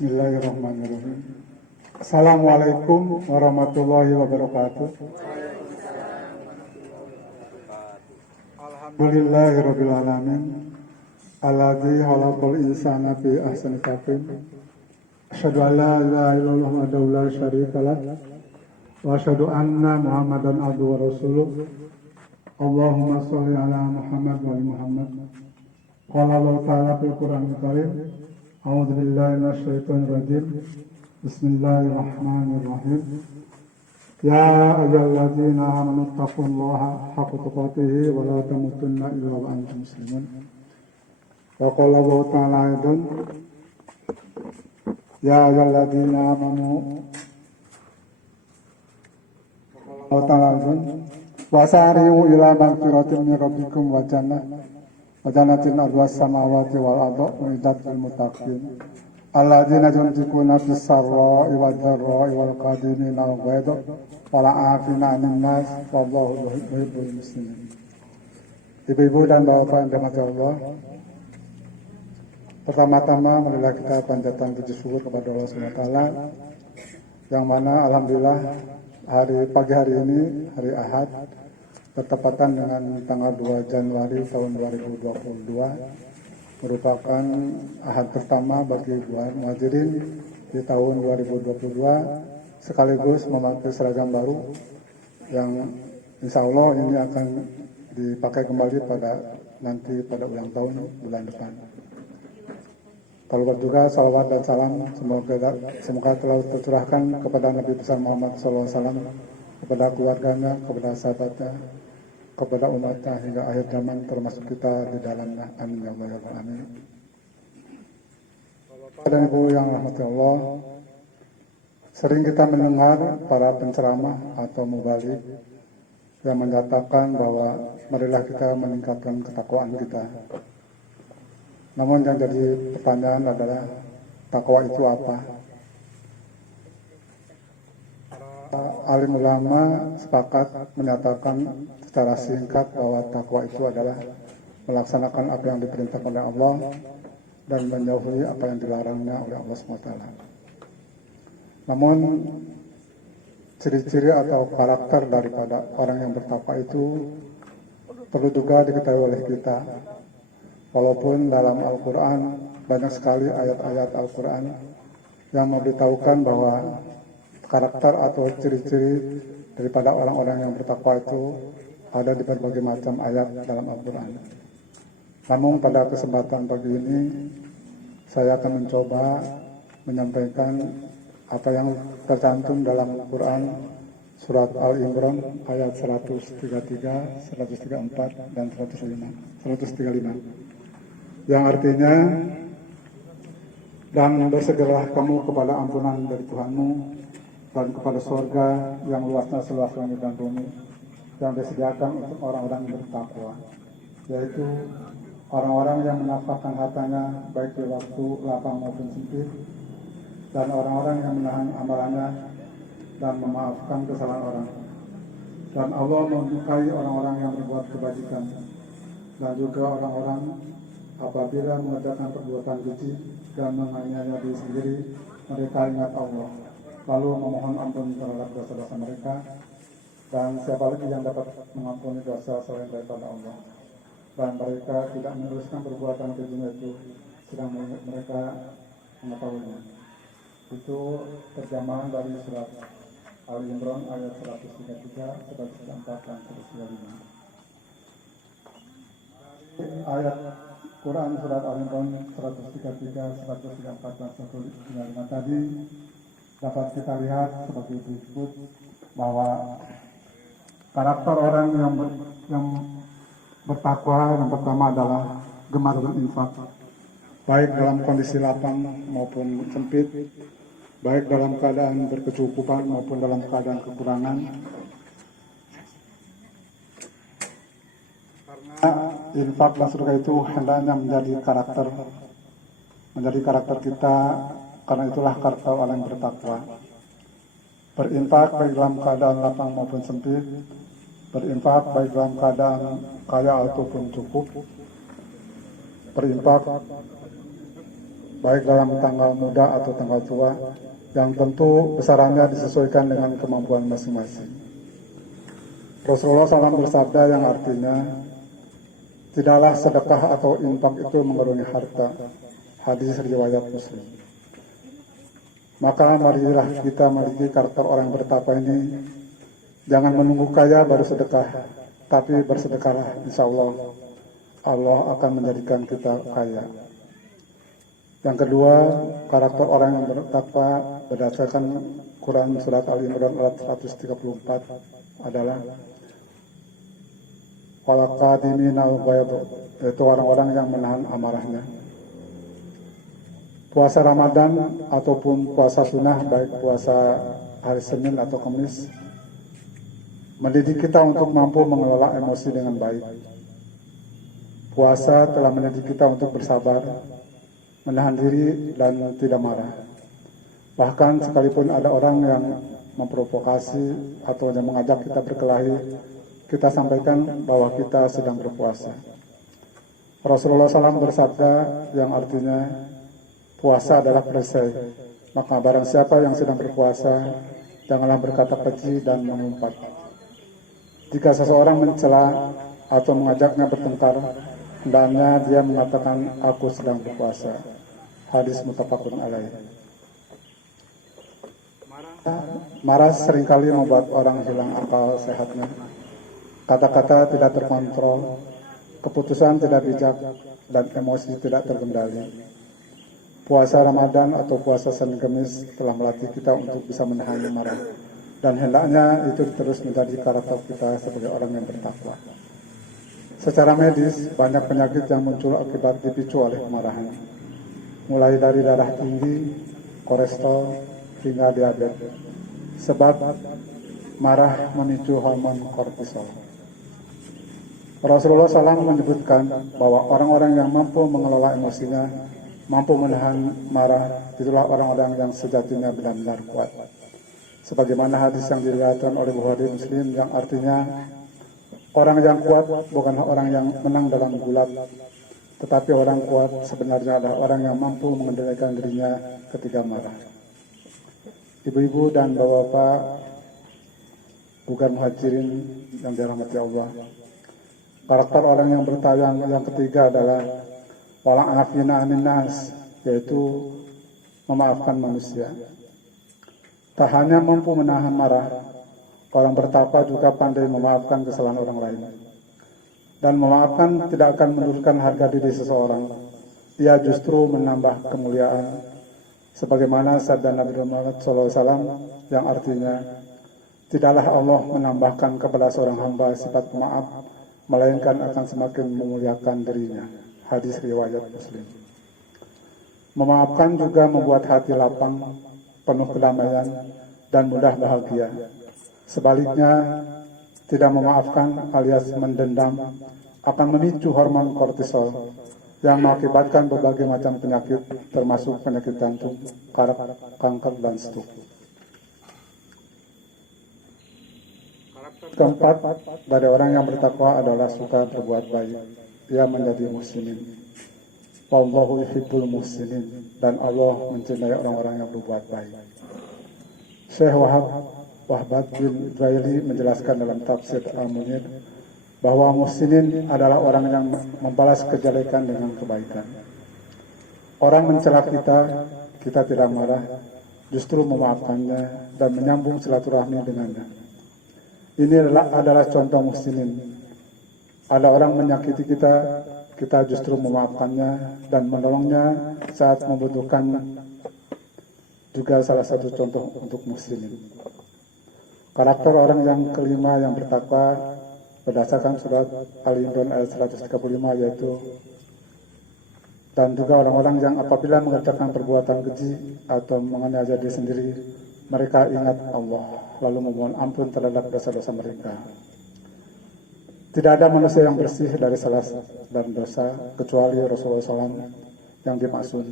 Bismillahirrahmanirrahim. Assalamualaikum warahmatullahi wabarakatuh. Alhamdulillahirabbil alamin. Alladzi khalaqal insana fi ahsani taqwim. Asyhadu an la ilaha illallah wahdahu la syarika lah. Wa asyhadu anna Muhammadan abduhu wa rasuluh. Allahumma shalli ala Muhammad wa ali Muhammad. Qala Allah ta'ala fil Qur'anil Karim. A'udzu billahi minasyaitonir rajim. Bismillahirrahmanirrahim. Ya ayyuhalladzina amanu taqullaha haqqa tuqatih wa la tamutunna illa wa antum muslimun. Wa qala Allah ta'ala aidan. Ya ayyuhalladzina amanu wa ta'ala aidan. Wasari'u ila magfiratin min rabbikum wa jannatin arduhas samawati wal ardu uiddat lil muttaqin alladzina yunfiquna fis sarra'i wad dharra'i wal qadimina al ghaidha wal 'afina 'anil nas wallahu yuhibbul muslimin. Ibu-ibu dan bapak yang dirahmati Allah, pertama-tama marilah kita panjatkan puji syukur kepada Allah Subhanahu wa taala yang mana alhamdulillah pagi hari ini hari Ahad bertepatan dengan tanggal 2 Januari tahun 2022 merupakan Ahad pertama bagi bulan Muhajirin di tahun 2022 sekaligus memakai seragam baru yang insya Allah ini akan dipakai kembali nanti pada ulang tahun bulan depan. Terlebih juga salawat dan salam semoga telah tercurahkan kepada Nabi besar Muhammad SAW, kepada keluarganya, kepada sahabatnya, kepada umatnya hingga akhir zaman termasuk kita di dalamnya. Amin ya rabbal alamin. Bapak dan Ibu yang rahmati Allah, sering kita mendengar para penceramah atau mubalik yang menyatakan bahwa marilah kita meningkatkan ketakwaan kita. Namun yang jadi pertanyaan adalah takwa itu apa? Alim ulama sepakat menyatakan secara singkat bahwa takwa itu adalah melaksanakan apa yang diperintahkan oleh Allah dan menjauhi apa yang dilarangnya oleh Allah SWT. Namun ciri-ciri atau karakter daripada orang yang bertakwa itu perlu juga diketahui oleh kita. Walaupun dalam Al-Quran banyak sekali ayat-ayat Al-Quran yang memberitahukan bahwa karakter atau ciri-ciri daripada orang-orang yang bertakwa itu ada di berbagai macam ayat dalam Al-Quran. Namun pada kesempatan pagi ini saya akan mencoba menyampaikan apa yang tercantum dalam Al-Quran surat Al-Imran ayat 133, 134, dan 135. Yang artinya, dan bersegeralah kamu kepada ampunan dari Tuhanmu dan kepada surga yang luasnya seluas langit dan bumi yang disediakan untuk orang-orang yang bertakwa, yaitu orang-orang yang menafkahkan hartanya baik di waktu lapang maupun sempit, dan orang-orang yang menahan amalannya dan memaafkan kesalahan orang. Dan Allah menyukai orang-orang yang berbuat kebajikan, dan juga orang-orang apabila mengerjakan perbuatan keji dan menganiaya diri sendiri, mereka ingat Allah, lalu memohon ampun terhadap dosa-dosa mereka. Dan siapa lagi yang dapat mengampuni dosa selain daripada Allah? Dan mereka tidak meneruskan perbuatan keji itu, sedang mereka mengetahuinya. Itu terjemahan dari surat Al-Imran ayat 133, 134, dan 135. Ayat Quran surat Al-Imran 133, 134, dan 135 tadi dapat kita lihat seperti disebut bahwa karakter orang yang bertakwa yang pertama adalah gemar berinfak, baik dalam kondisi lapang maupun sempit, baik dalam keadaan berkecukupan maupun dalam keadaan kekurangan. Infak dan surga itu hendaknya menjadi karakter kita, karena itulah karakter orang yang bertakwa. Berinfak baik dalam keadaan lapang maupun sempit, berinfak baik dalam keadaan kaya ataupun cukup, berinfak baik dalam tanggal muda atau tanggal tua, yang tentu besarannya disesuaikan dengan kemampuan masing-masing. Rasulullah SAW bersabda yang artinya, tidaklah sedekah atau infak itu mengerungi harta. Hadis riwayat Muslim. Maka marilah kita memiliki karakter orang yang bertakwa ini. Jangan menunggu kaya baru sedekah, tapi bersedekahlah, insya Allah akan menjadikan kita kaya. Yang kedua, karakter orang yang bertakwa berdasarkan Quran Surat Al-Imran ayat 134 adalah walaqadimina al-ghayb, yaitu orang-orang yang menahan amarahnya. Puasa Ramadan ataupun puasa sunnah, baik puasa hari Senin atau Kamis, mendidik kita untuk mampu mengelola emosi dengan baik. Puasa telah mendidik kita untuk bersabar, menahan diri dan tidak marah. Bahkan sekalipun ada orang yang memprovokasi atau yang mengajak kita berkelahi, kita sampaikan bahwa kita sedang berpuasa. Rasulullah SAW bersabda yang artinya, puasa adalah perisai. Maka barang siapa yang sedang berpuasa, janganlah berkata keji dan mengumpat. Jika seseorang mencela atau mengajaknya bertengkar, hendaknya dia mengatakan, aku sedang berpuasa. Hadis muttafaqun alaih. Marah seringkali membuat orang hilang akal sehatnya. Kata-kata tidak terkontrol, keputusan tidak bijak, dan emosi tidak terkendali. Puasa Ramadan atau puasa Senin Kemis telah melatih kita untuk bisa menahan marah. Dan hendaknya itu terus menjadi karakter kita sebagai orang yang bertakwa. Secara medis, banyak penyakit yang muncul akibat dipicu oleh kemarahan. Mulai dari darah tinggi, kolesterol, hingga diabetes. Sebab marah memicu hormon kortisol. Rasulullah SAW menyebutkan bahwa orang-orang yang mampu mengelola emosinya, mampu menahan marah, itulah orang-orang yang sejatinya benar-benar kuat. Sebagaimana hadis yang diriwayatkan oleh Bukhari Muslim yang artinya, orang yang kuat bukanlah orang yang menang dalam gulat, tetapi orang kuat sebenarnya adalah orang yang mampu mengendalikan dirinya ketika marah. Ibu-ibu dan bapak-bapak, bukan muhajirin yang dirahmati Allah. Karakter orang yang bertawang yang ketiga adalah walang afina amin nas, yaitu memaafkan manusia. Tak hanya mampu menahan marah, orang bertakwa juga pandai memaafkan kesalahan orang lain. Dan memaafkan tidak akan menurunkan harga diri seseorang. Ia justru menambah kemuliaan. Sebagaimana sabda Nabi Muhammad SAW yang artinya, tidaklah Allah menambahkan kepada seorang hamba sifat pemaaf, melainkan akan semakin memuliakan dirinya. Hadis riwayat Muslim. Memaafkan juga membuat hati lapang, penuh kedamaian, dan mudah bahagia. Sebaliknya, tidak memaafkan alias mendendam akan memicu hormon kortisol yang mengakibatkan berbagai macam penyakit, termasuk penyakit jantung, kanker, dan stroke. Keempat, dari orang yang bertakwa adalah suka berbuat baik. Ia menjadi muslimin. Wallahu yuhibbul muslimin, dan Allah mencintai orang-orang yang berbuat baik. Syekh Wahbat bin Draili menjelaskan dalam tafsir Al-Munir bahwa muslimin adalah orang yang membalas kejelekan dengan kebaikan. Orang mencela kita, kita tidak marah, justru memaafkannya dan menyambung silaturahmi dengannya. Ini adalah contoh muslimin. Ada orang menyakiti kita, kita justru memaafkannya dan menolongnya saat membutuhkan, juga salah satu contoh untuk muslimin. Karakter orang yang kelima yang bertakwa berdasarkan surat Al-Imran ayat 135, yaitu, dan juga orang-orang yang apabila mengerjakan perbuatan keji atau menganiaya diri sendiri, mereka ingat Allah, lalu memohon ampun terhadap dosa-dosa mereka. Tidak ada manusia yang bersih dari salah dan dosa, kecuali Rasulullah SAW yang dimaksud.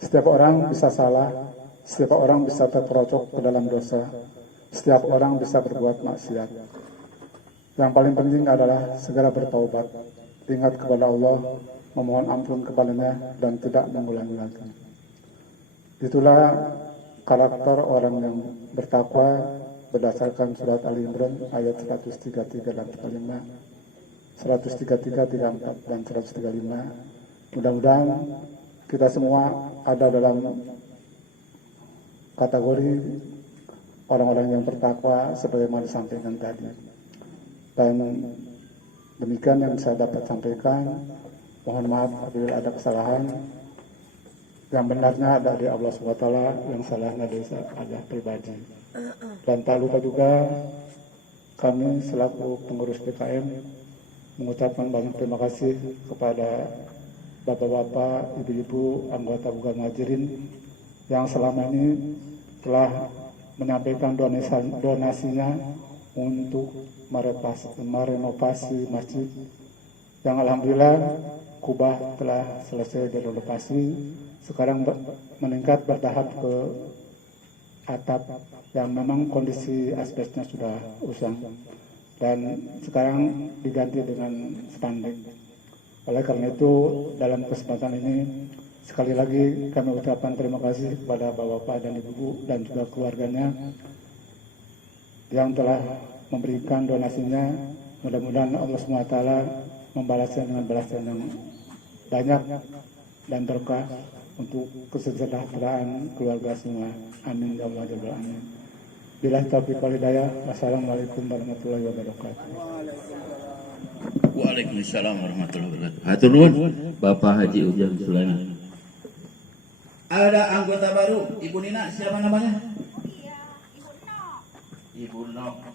Setiap orang bisa salah, setiap orang bisa terperosok ke dalam dosa, setiap orang bisa berbuat maksiat. Yang paling penting adalah segera bertaubat. ingat kepada Allah, memohon ampun kepadanya, dan tidak mengulangi lagi. Itulah karakter orang yang bertakwa berdasarkan surat Ali Imran ayat 133 dan 35, 133, 34, dan 135. Mudah-mudahan kita semua ada dalam kategori orang-orang yang bertakwa sebagaimana disampaikan tadi. Dan demikian yang saya dapat sampaikan. Mohon maaf apabila ada kesalahan. Yang benarnya dari Allah SWT, yang salahnya dari saya pribadi. Dan tak lupa juga kami selaku pengurus PKM mengucapkan banyak terima kasih kepada bapak-bapak, ibu-ibu, anggota Bukan Muhajirin yang selama ini telah menyampaikan donasinya untuk merenovasi masjid yang alhamdulillah kubah telah selesai direnovasi. Sekarang meningkat bertahap ke atap yang memang kondisi asbesnya sudah usang dan sekarang diganti dengan spandek. Oleh karena itu dalam kesempatan ini sekali lagi kami ucapkan terima kasih kepada bapak-bapak dan ibu dan juga keluarganya yang telah memberikan donasinya. Mudah-mudahan Allah SWT membalasnya dengan balasan yang banyak dan berkah untuk kesejahteraan keluarga semua. Amin ya Allah ya Rabbal alamin. Billahi taufiq wal hidayah. Wassalamualaikum warahmatullahi wabarakatuh. Waalaikumsalam warahmatullahi wabarakatuh. Hatur nuhun Bapak Haji Ujang Sulaiman. Ada anggota baru, Ibu Nina, siapa namanya? Ibu Nok.